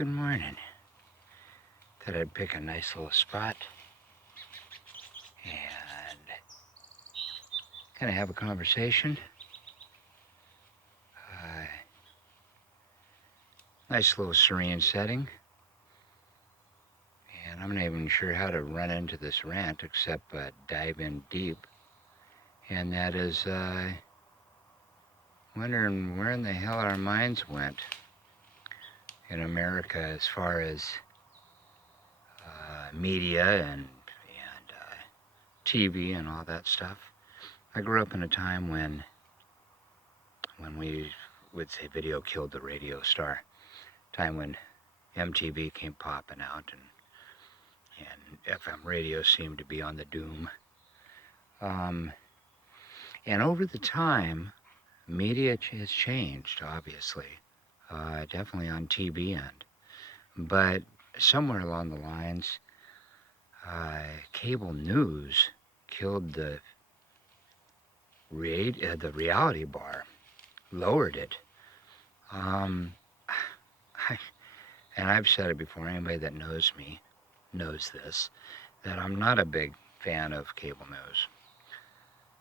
Good morning. Thought I'd pick a nice little spot and kind of have a conversation. Nice little serene setting. And I'm not even sure how to run into this rant except dive in deep. And that is wondering where in the hell our minds went in America as far as media and TV and all that stuff. I grew up in a time when we would say video killed the radio star. Time when MTV came popping out and FM radio seemed to be on the doom. And over the time, media has changed, obviously, definitely on TV end. But somewhere along the lines, cable news killed the reality bar, lowered it. And I've said it before, anybody that knows me knows this, that I'm not a big fan of cable news.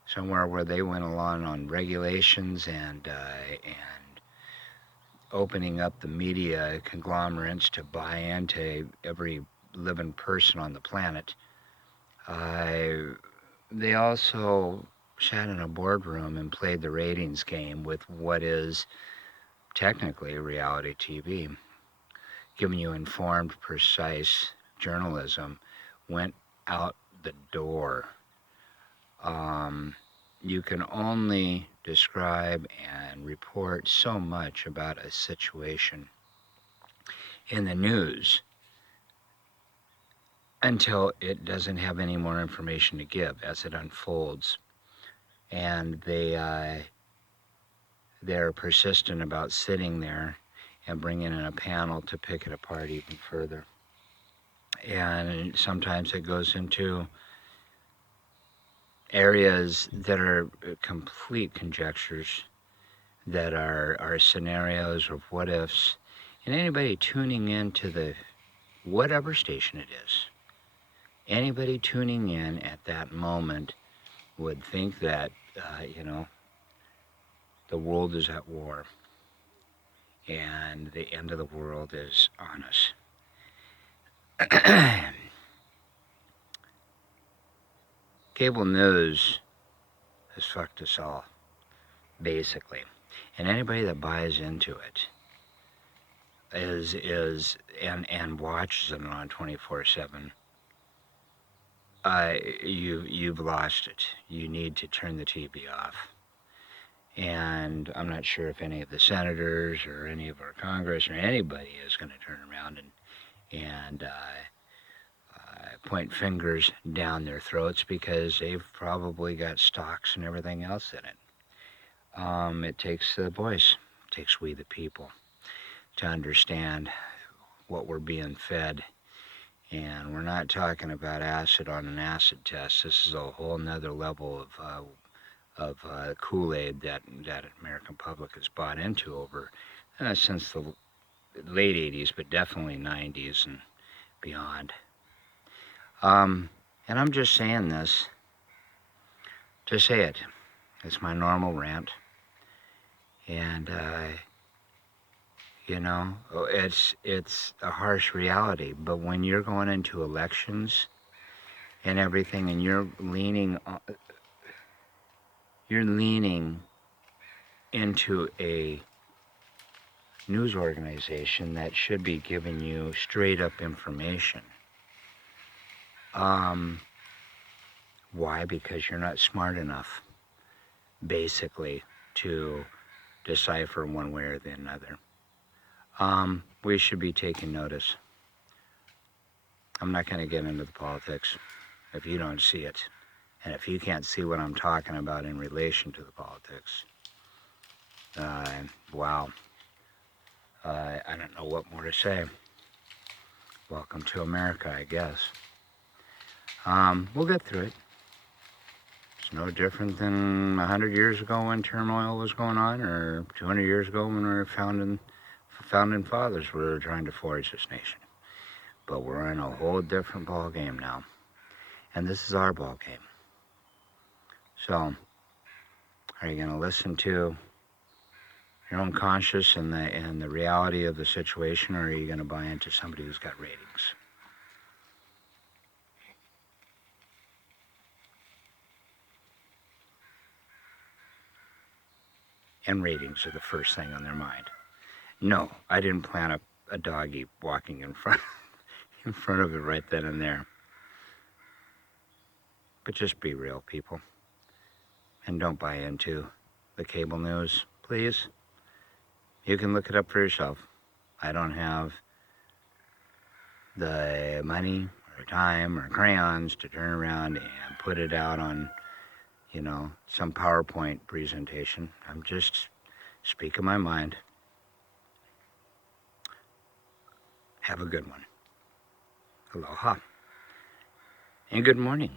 Somewhere where they went along on regulations and opening up the media conglomerates to buy into every living person on the planet. They also sat in a boardroom and played the ratings game with what is technically reality TV. Giving you informed, precise journalism went out the door. You can only describe and report so much about a situation in the news until it doesn't have any more information to give as it unfolds. And they're persistent about sitting there and bringing in a panel to pick it apart even further. And sometimes it goes into areas that are complete conjectures, that are scenarios of what ifs. And anybody tuning into the whatever station it is, anybody tuning in at that moment would think that, the world is at war and the end of the world is on us. Cable news has fucked us all, basically. And anybody that buys into it and watches it on 24/7, you've lost it. You need to turn the TV off. And I'm not sure if any of the senators or any of our Congress or anybody is going to turn around and point fingers down their throats, because they've probably got stocks and everything else in it. It takes the voice, it takes we the people to understand what we're being fed. And we're not talking about acid on an acid test. This is a whole nother level of Kool-Aid that American public has bought into over since the late 80s, but definitely 90s and beyond. And I'm just saying this to say it. It's my normal rant. And, it's a harsh reality. But when you're going into elections and everything, and you're leaning into a news organization that should be giving you straight up information. Why? Because you're not smart enough, basically, to decipher one way or the other. We should be taking notice. I'm not going to get into the politics if you don't see it. And if you can't see what I'm talking about in relation to the politics, wow. I don't know what more to say. Welcome to America, I guess. We'll get through it. It's no different than 100 years ago when turmoil was going on, or 200 years ago when we were founding fathers were trying to forge this nation. But we're in a whole different ball game now. And this is our ball game. So, are you going to listen to your own conscience and the reality of the situation, or are you going to buy into somebody who's got ratings? And ratings are the first thing on their mind. No, I didn't plan a doggy walking in front of it right then and there. But just be real, people. And don't buy into the cable news, please. You can look it up for yourself. I don't have the money or time or crayons to turn around and put it out on, some PowerPoint presentation. I'm just speaking my mind. Have a good one. Aloha. And good morning.